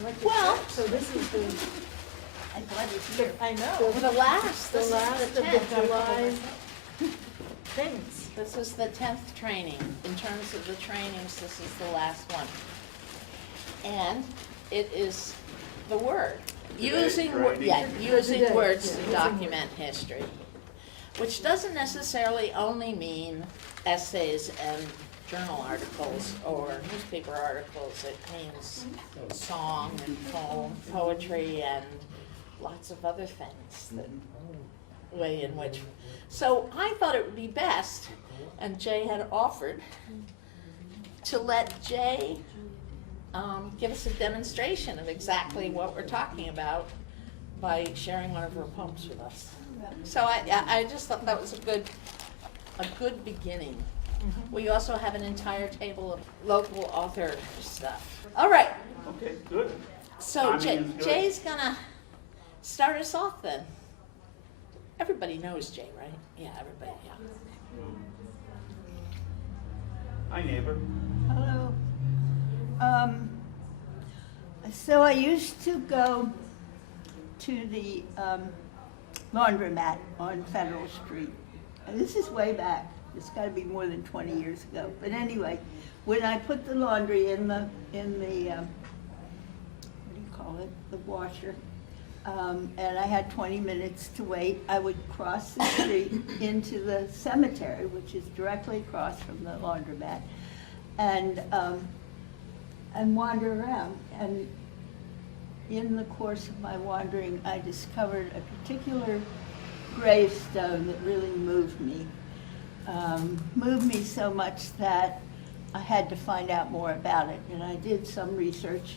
Well, So this is the, I'm glad you're here. I know, The last, the this is last of the 10th. July things. This is the 10th training. In terms of the trainings, this is the last one. And it is the word. Using Today, words to using document history, which doesn't necessarily only mean essays and journal articles or newspaper articles. It means song and poem, poetry, and lots of other things, the way in which. So I thought it would be best, and Jay had offered, to let Jay give us a demonstration of exactly what we're talking about by sharing one of her poems with us. So I just thought that was a good beginning. We also have an entire table of local author stuff. All right, Okay, good. so Timing is good. Jay's gonna start us off then. Everybody knows Jay, right? Yeah, everybody, yeah. Hi, neighbor. Hello. So I used to go to the laundromat on Federal Street. And this is way back. It's got to be more than 20 years ago. But anyway, when I put the laundry in the what do you call it, the washer, and I had 20 minutes to wait, I would cross the street into the cemetery, which is directly across from the laundromat, and wander around. And in the course of my wandering, I discovered a particular gravestone that really moved me. Moved me so much that I had to find out more about it. And I did some research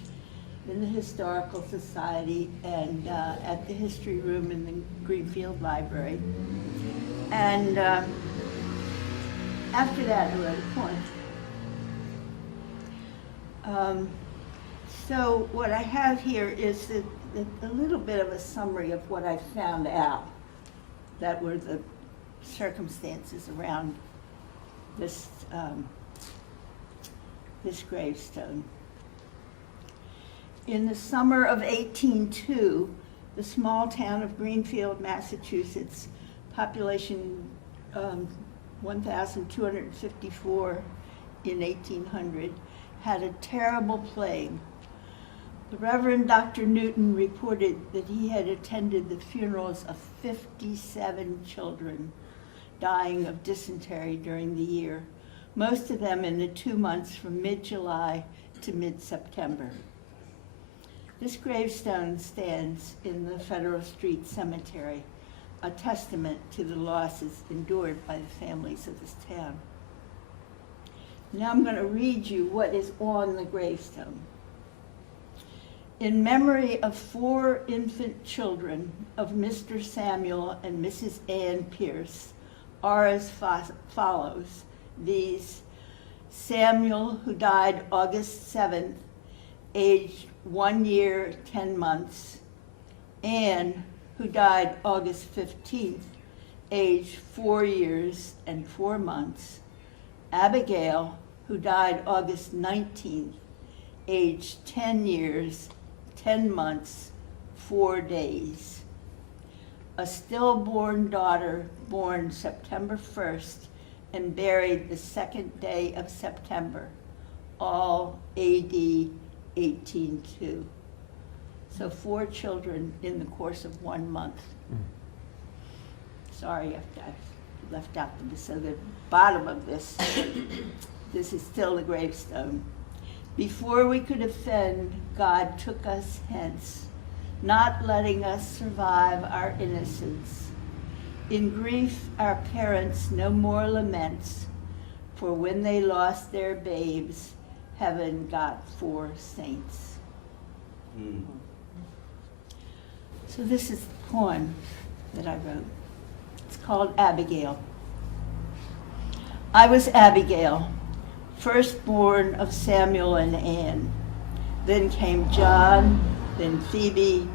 in the Historical Society and at the History Room in the Greenfield Library. And after that, I wrote a poem. So what I have here is a little bit of a summary of what I found out that were the circumstances around this this gravestone. In the summer of 1802, the small town of Greenfield, Massachusetts, population 1,254 in 1800, had a terrible plague. The Reverend Dr. Newton reported that he had attended the funerals of 57 children dying of dysentery during the year, most of them in the 2 months from mid-July to mid-September. This gravestone stands in the Federal Street Cemetery, a testament to the losses endured by the families of this town. Now I'm going to read you what is on the gravestone. In memory of 4 infant children of Mr. Samuel and Mrs. Ann Pierce, are as follows. These: Samuel, who died August 7th, aged 1 year, 10 months. Ann, who died August 15th, aged 4 years and 4 months. Abigail, who died August 19th, aged 10 years, 10 months, 4 days. A stillborn daughter born September 1st and buried the 2nd day of September, all AD 1802. So 4 children in the course of 1 month. Sorry, I've left out so the bottom of this. This is still the gravestone. Before we could offend, God took us hence, not letting us survive our innocence. In grief, our parents no more laments, for when they lost their babes, heaven got 4 saints. So this is the poem that I wrote. It's called Abigail. I was Abigail, firstborn of Samuel and Ann. Then came John, then Phoebe,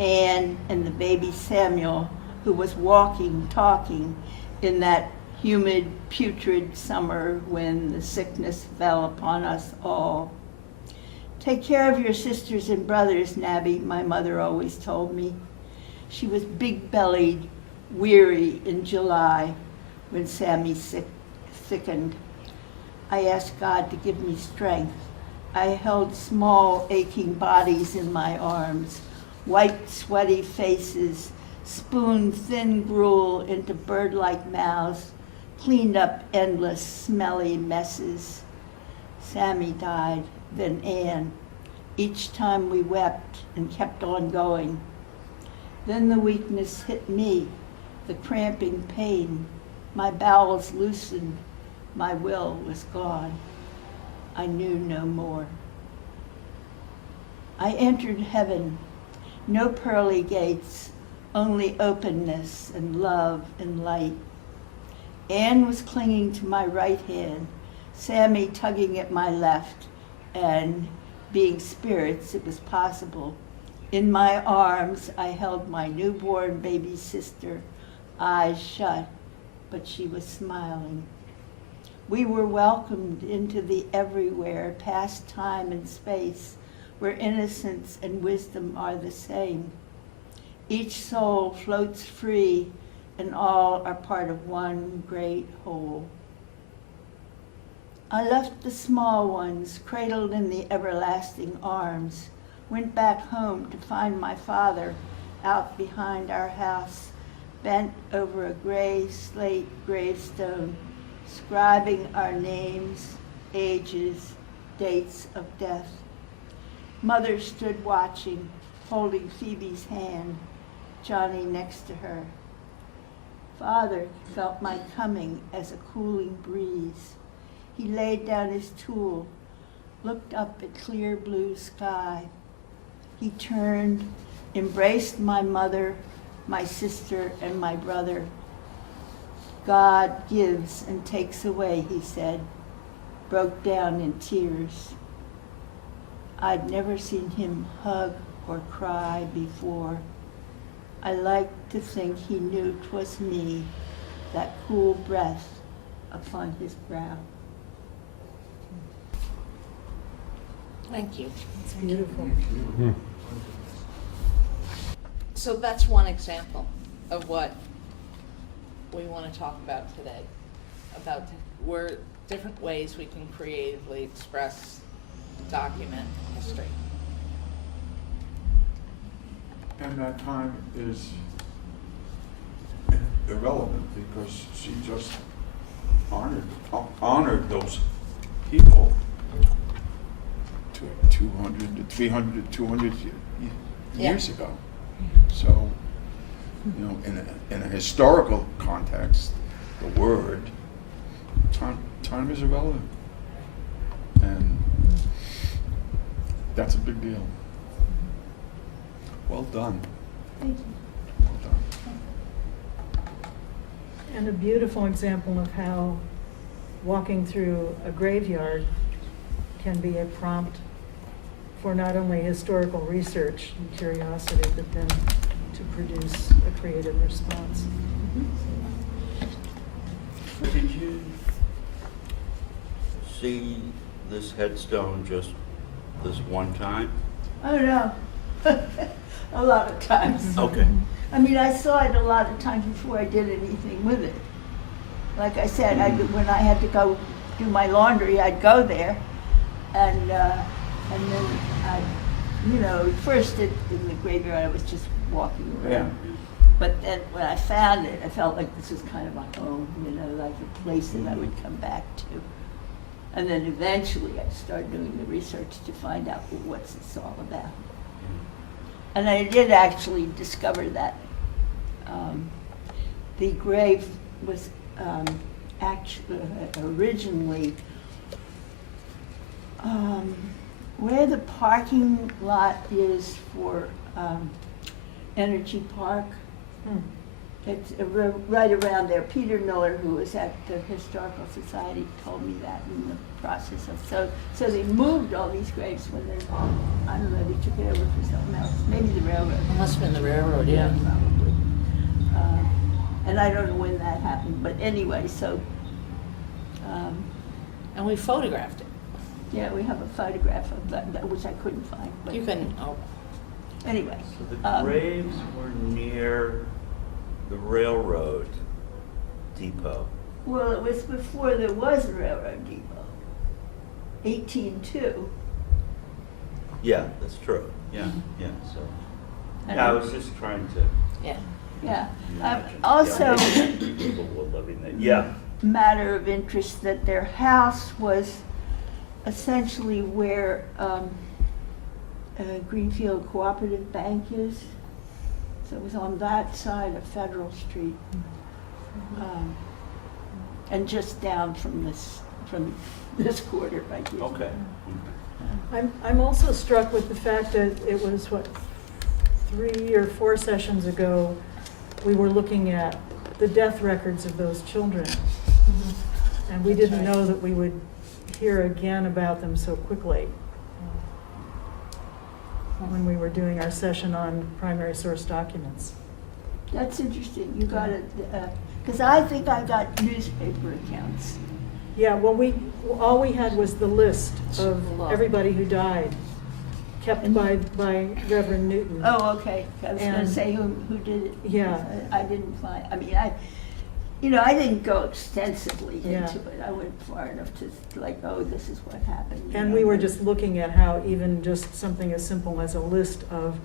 Ann, and the baby Samuel, who was walking, talking in that humid, putrid summer when the sickness fell upon us all. Take care of your sisters and brothers, Nabby, my mother always told me. She was big-bellied, weary in July when Sammy sickened. I asked God to give me strength. I held small, aching bodies in my arms, white, sweaty faces, spooned thin gruel into bird-like mouths, cleaned up endless, smelly messes. Sammy died, then Ann. Each time we wept and kept on going. Then the weakness hit me, the cramping pain. My bowels loosened, my will was gone. I knew no more. I entered heaven, no pearly gates, only openness and love and light. Ann was clinging to my right hand, Sammy tugging at my left, and being spirits, it was possible. In my arms, I held my newborn baby sister, eyes shut, but she was smiling. We were welcomed into the everywhere, past time and space, where innocence and wisdom are the same. Each soul floats free, and all are part of one great whole. I left the small ones cradled in the everlasting arms, went back home to find my father out behind our house, bent over a gray slate gravestone, scribing our names, ages, dates of death. Mother stood watching, holding Phoebe's hand, Johnny next to her. Father felt my coming as a cooling breeze. He laid down his tool, looked up at clear blue sky. He turned, embraced my mother, my sister, and my brother. God gives and takes away, he said, broke down in tears. I'd never seen him hug or cry before. I liked to think he knew 'twas me, that cool breath upon his brow. Thank you. It's beautiful. So that's one example of what we want to talk about today, about where different ways we can creatively express, document history. And that time is irrelevant because she just honored those people 200 to 300 to 200 years ago. So, you know, in a historical context, the word time is irrelevant, and that's a big deal. Well done. Thank you. Well done. And a beautiful example of how walking through a graveyard can be a prompt for not only historical research and curiosity, but then to produce a creative response. Did you see this headstone just this one time? Oh, no. A lot of times. Okay. I mean, I saw it a lot of times before I did anything with it. Like I said, when I had to go do my laundry, I'd go there, and then first in the graveyard I was just walking around. Yeah. But then when I found it, I felt like this was kind of my home, like a place that I would come back to. And then eventually I started doing the research to find out what's this all about. And I did actually discover that the grave was actually originally where the parking lot is for Energy Park. It's right around there. Peter Miller, who was at the Historical Society, told me that in the process of, so they moved all these graves when they, I don't know, they took it over for something else, maybe the railroad. It must have been the railroad, yeah. Probably. And I don't know when that happened, but anyway, so. And we photographed it. Yeah, we have a photograph of that which I couldn't find, but You can, oh, anyway. So the graves were near the railroad depot. Well, it was before there was a railroad depot, 1802. Yeah, that's true. Yeah, yeah, so. Yeah, I was just trying to yeah. Yeah. imagine. Also, Yeah, people were living there. Yeah. matter of interest that their house was essentially where Greenfield Cooperative Bank is. So it was on that side of Federal Street. And just down from this quarter right here. Okay. I'm also struck with the fact that it was, 3 or 4 sessions ago, we were looking at the death records of those children. And we didn't know that we would hear again about them so quickly when we were doing our session on primary source documents. That's interesting. You got it, because I think I got newspaper accounts. Yeah, well, all we had was the list of Look. everybody who died, kept by Reverend Newton. Oh, okay. I was gonna And- say who did it. Yeah. I didn't find, I mean, I didn't go extensively Yeah. into it. I went far enough to like, oh, this is what happened. you And know, we were but- just looking at how even just something as simple as a list of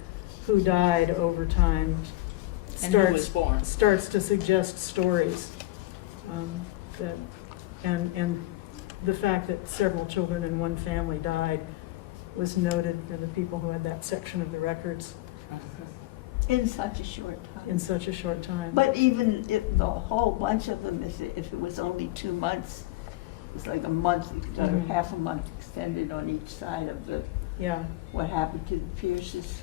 who died over time And who was born. starts to suggest stories. And the fact that several children in one family died was noted for the people who had that section of the records In such a short time. in such a short time. But even if the whole bunch of them, if it was only 2 months, it's like a month, or Mhm. half a month extended on each side of Yeah. what happened to the Pierces.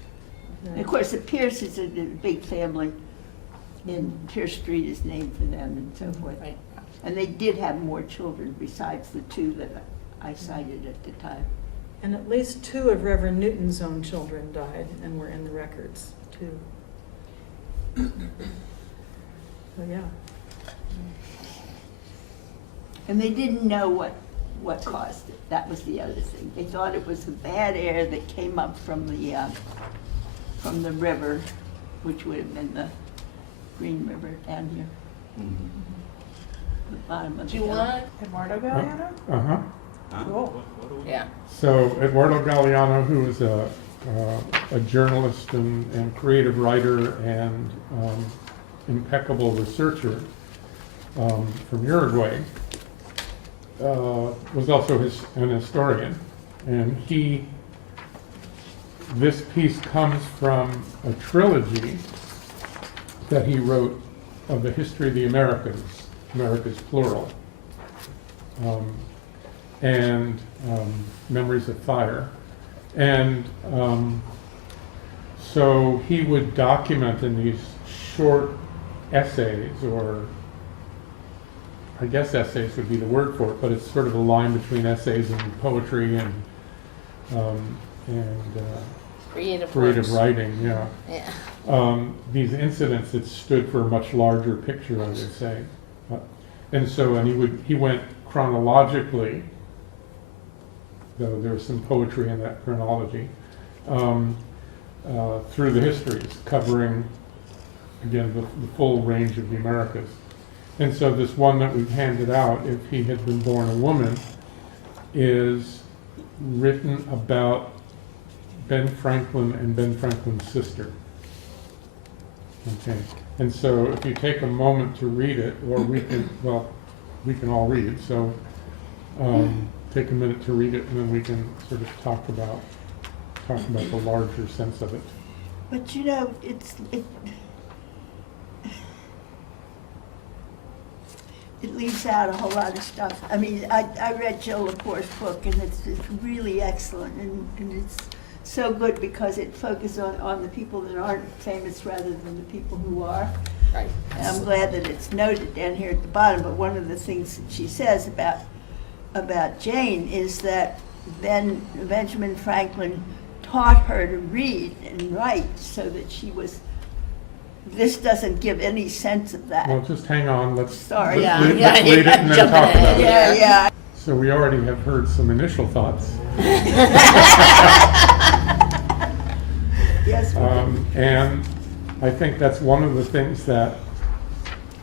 And right. of course, the Pierces are the big family, and Pierce Street is named for them and so forth. Right. And they did have more children besides the 2 that I cited at the time. And at least 2 of Reverend Newton's own children died and were in the records, too. So, yeah. And they didn't know what caused it. That was the other thing. They thought it was the bad air that came up from the river, which would have been the Green River down here, Mhm. the bottom of Do the you hill. want, Eduardo Galeano? Uh-huh. Huh? Cool. What do we- yeah, So Eduardo Galeano, who is a journalist and creative writer and impeccable researcher from Uruguay, was also an historian. And this piece comes from a trilogy that he wrote of the history of the Americas plural. And Memories of Fire. And so he would document in these short essays, or I guess essays would be the word for it, but it's sort of a line between essays and poetry and creative creative works. writing, yeah. Yeah. These incidents that stood for a much larger picture, I would say. And he went chronologically, though there's some poetry in that chronology, through the histories, covering, again, the full range of the Americas. And so this one that we've handed out, If He Had Been Born a Woman, is written about Ben Franklin and Ben Franklin's sister. Okay, and so if you take a moment to read it, or we can all read it, so take a minute to read it, and then we can sort of talk about the larger sense of it. But you know, it leaves out a whole lot of stuff. I mean, I read Joe Laporte's book, and it's really excellent, and it's so good because it focuses on the people that aren't famous rather than the people who are. Right. And I'm glad that it's noted down here at the bottom, but one of the things that she says about Jane is that Benjamin Franklin taught her to read and write so that this doesn't give any sense of that. Well, just hang on, let's Sorry. read Yeah, it yeah, and then yeah, talk jumping about ahead. it. Yeah. So we already have heard some initial thoughts. Yes, we do. And I think that's one of the things that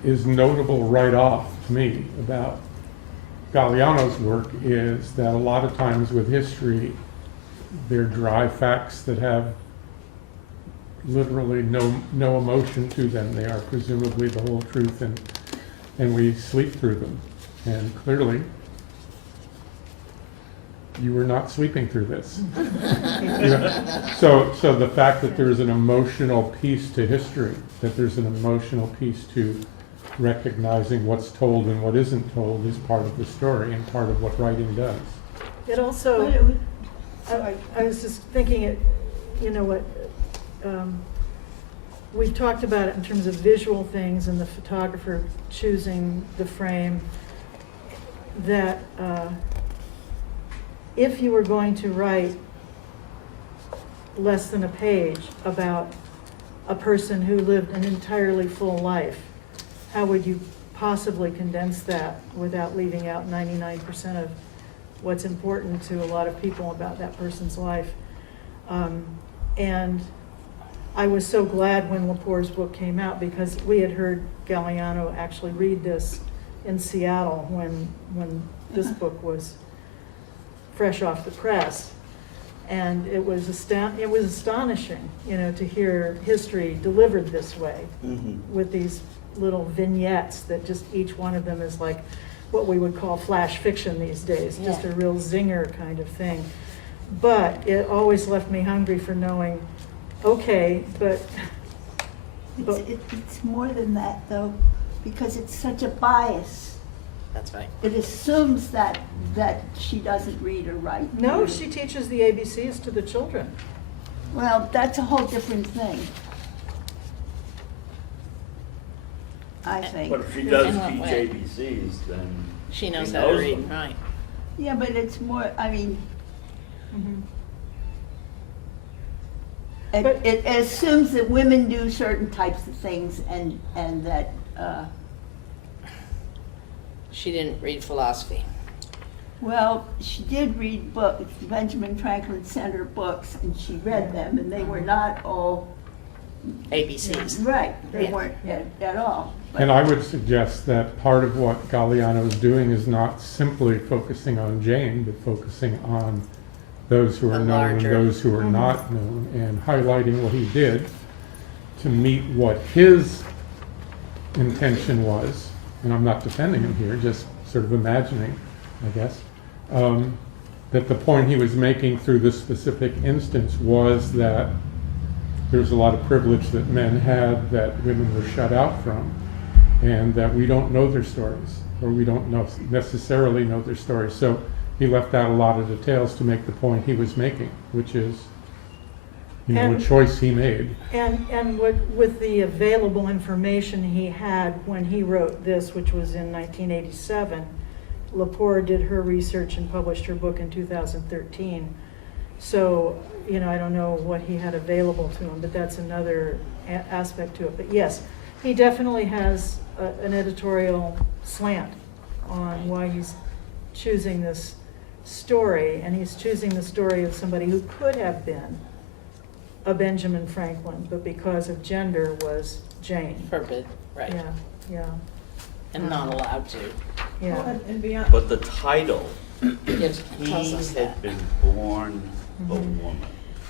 is notable right off to me about Galliano's work is that a lot of times with history, they're dry facts that have literally no emotion to them. They are presumably the whole truth, and we sleep through them. And clearly, you were not sleeping through this. So the fact that there's an emotional piece to history, that there's an emotional piece to recognizing what's told and what isn't told is part of the story and part of what writing does. It also, But it was- Sorry. I was just thinking, you know what, we've talked about it in terms of visual things and the photographer choosing the frame, that if you were going to write less than a page about a person who lived an entirely full life, how would you possibly condense that without leaving out 99% of what's important to a lot of people about that person's life? And I was so glad when Lepore's book came out, because we had heard Galliano actually read this in Seattle when this book was fresh off the press. And it was astonishing, you know, to hear history delivered this way, with these little vignettes that just each one of them is like what we would call flash fiction these days, just a Yeah. real zinger kind of thing. But it always left me hungry for knowing, okay, but It's more than that, though, because it's such a bias. That's right. It assumes that she doesn't read or write. no, she teaches the ABCs to the children. Well, that's a whole different thing, I think. But if she does In what teach way? ABCs, then. She knows she how to knows read them. and write. Yeah, but it's more, I mean, But- it assumes that women do certain types of things and that, She didn't read philosophy. well, she did read books, Benjamin Franklin Center books, and she read them, and they were not all ABCs. right. They Yeah. weren't at all. But- And I would suggest that part of what Galliano is doing is not simply focusing on Jane, but focusing on those who are A known and larger- those who are not known, and highlighting what he did to meet what his intention was. And I'm not defending him here, just sort of imagining, I guess, that the point he was making through this specific instance was that there's a lot of privilege that men had that women were shut out from, and that we don't know their stories, or we don't necessarily know their stories. So he left out a lot of details to make the point he was making, which is, you know, a And- choice he made. And with the available information he had when he wrote this, which was in 1987, Lepore did her research and published her book in 2013. So, you know, I don't know what he had available to him, but that's another aspect to it. But yes, he definitely has an editorial slant on why he's choosing this story, and he's choosing the story of somebody who could have been a Benjamin Franklin, but because of gender was Jane. Forbid, right. Yeah, yeah, And not allowed to. yeah. And beyond, But the title, Gives, he tells us that. had been born a Mhm. woman.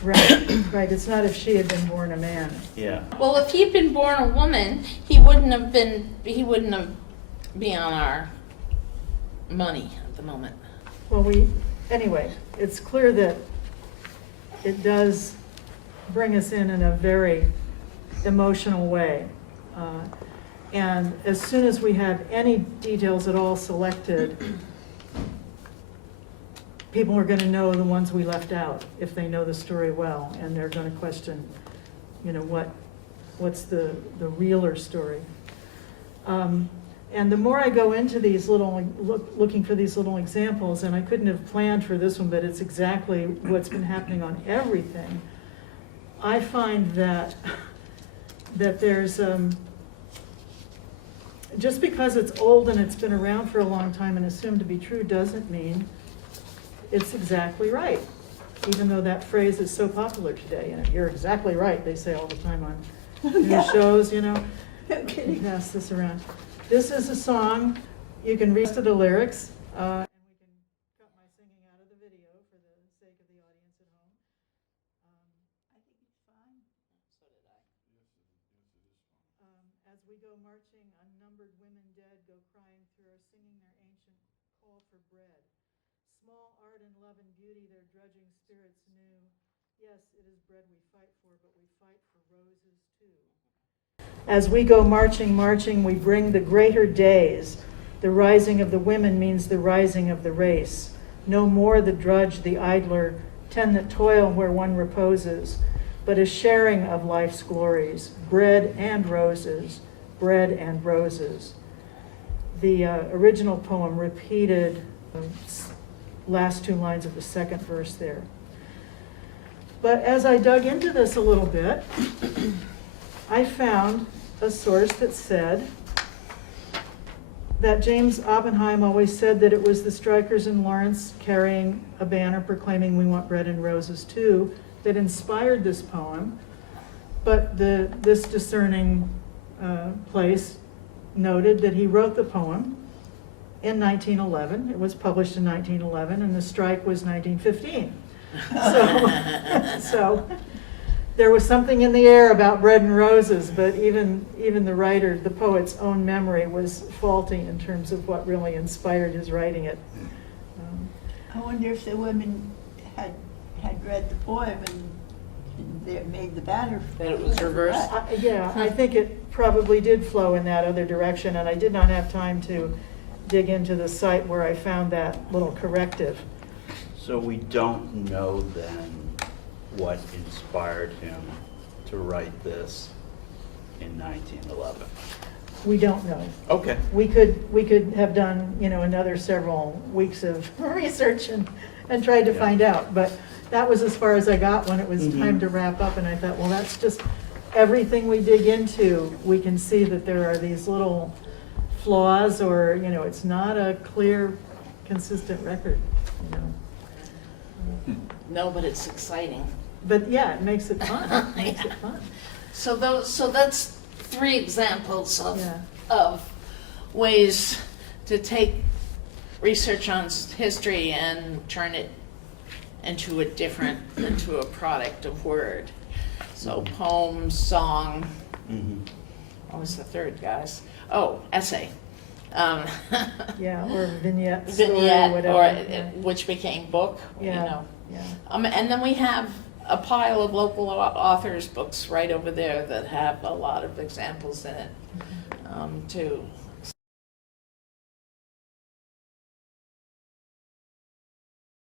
Right, right. It's not if she had been born a man. Yeah. Well, if he'd been born a woman, he wouldn't have be on our money at the moment. Well, anyway, it's clear that it does bring us in a very emotional way. And as soon as we have any details at all selected, people are gonna know the ones we left out, if they know the story well, and they're gonna question, you know, what's the realer story. And the more I go into these looking for these little examples, and I couldn't have planned for this one, but it's exactly what's been happening on everything, I find that there's just because it's old and it's been around for a long time and assumed to be true doesn't mean it's exactly right. Even though that phrase is so popular today, you know, you're exactly right, they say all the time on news shows, you know. No kidding. Pass this around. This is a song, you can read the lyrics, and we can cut my singing out of the video for the sake of the audience at home. I think it's fine. So did I. As we go marching, unnumbered women dead go crying through our singing their ancient call for bread. Small art and love and beauty, their drudging spirits knew. Yes, it is bread we fight for, but we fight for roses too. As we go marching, marching, we bring the greater days. The rising of the women means the rising of the race. No more the drudge, the idler, ten that toil where one reposes, but a sharing of life's glories, bread and roses, bread and roses. The original poem repeated last two lines of the second verse there. But as I dug into this a little bit, I found a source that said that James Oppenheim always said that it was the strikers in Lawrence carrying a banner proclaiming "We want bread and roses too" that inspired this poem. But this discerning place noted that he wrote the poem in 1911. It was published in 1911, and the strike was 1915. So there was something in the air about bread and roses, but even the writer, the poet's own memory was faulty in terms of what really inspired his writing it. I wonder if the women had read the poem and they made the banner. That it was reversed? Yeah, I think it probably did flow in that other direction, and I did not have time to dig into the site where I found that little corrective. So we don't know then what inspired him to write this in 1911? We don't know. Okay. We could have done, you know, another several weeks of research and tried to Yeah. find out, but that was as far as I got when it was time to wrap up, and I thought, well, that's just everything we dig into, we can see that there are these little flaws, or, you know, it's not a clear, consistent record, you know. No, but it's exciting. But yeah, it makes it fun. It makes it fun. So that's 3 examples Yeah. of ways to take research on history and turn it into into a product of word. So poem, song, what was the third, guys? Oh, essay. Yeah, or vignette, story, Vignette, whatever. or Yeah. which became book, you Yeah. know. Yeah. And then we have a pile of local authors' books right over there that have a lot of examples in it, too.